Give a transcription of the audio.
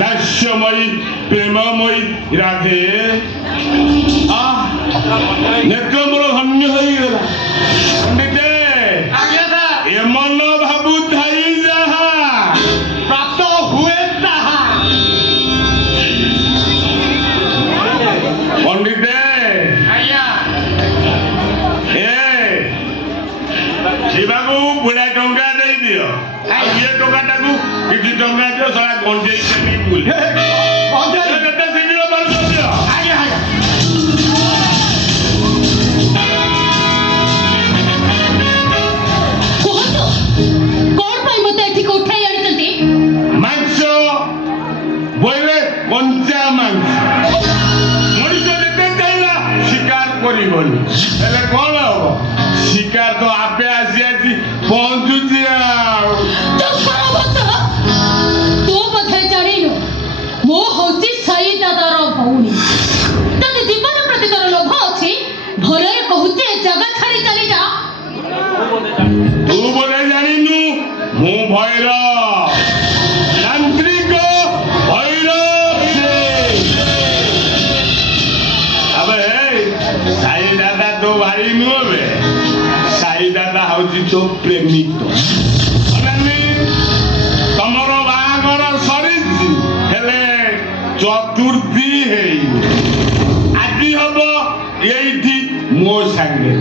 লাস্যময়ী প্রেমময়ী রাধে নেত্র মোর ধন্য হইগলা পণ্ডিতে এমন ভাবু ধাই যাহা প্রাপ্ত হুয়ে তাহা পণ্ডিতে শিবাকু বুড়া টঙ্কা দেই দিও আর ইয়ে টঙ্কাটাকু কিছু টঙ্কা দিও সারা গঞ্জেই খাবি ভুল কেতে শীঘ্র বার দিও আগে আগে କୁହନ୍ତୁ କଣ ପାଇଁ ମୋତେ ଏଠିକୁ ଉଠାଇ ଆଣିଛନ୍ତି? ମାଂସ ବୋଇଲେ କଞ୍ଚା ମାଂସ ମଣିଷ ଯେତେ ଚାହିଁଲା ଶିକାର କରିବନି ହେଲେ କଣ ହବ ଶିକାର ତ ଆପେ ଆସି ଆସି ପହଞ୍ଚୁଛି ଆଉ ତୁ ବୋଧେ ଜାଣିନୁ ମୁଁ ହଉଛି ସାଇ ଦାଦାର ଭଉଣୀ ତତେ ଜୀବନ ପ୍ରତି ତୋର ଲୋଭ ଅଛି ଭୟରେ କହୁଛି ଏ ଜାଗା ଛାଡି ଚାଲିଯା ତୁ ବୋଧେ ଜାଣିନୁ ମୁଁ ଭୈର ତାନ୍ତ୍ରିକ ଭୈର ଆବେ ସାଇ ଦାଦା ତୋ ଭାଇ ନୁହଁ ବେ ସାଇ ଦାଦା ହଉଛି ତୋ ପ୍ରେମିକ ତମର ବାହାଘର ସରିଛି ହେଲେ ଚତୁର୍ଥୀ ହେଇନି ଆଜି ହବ ଏଇଠି ମୋ ସାଙ୍ଗେ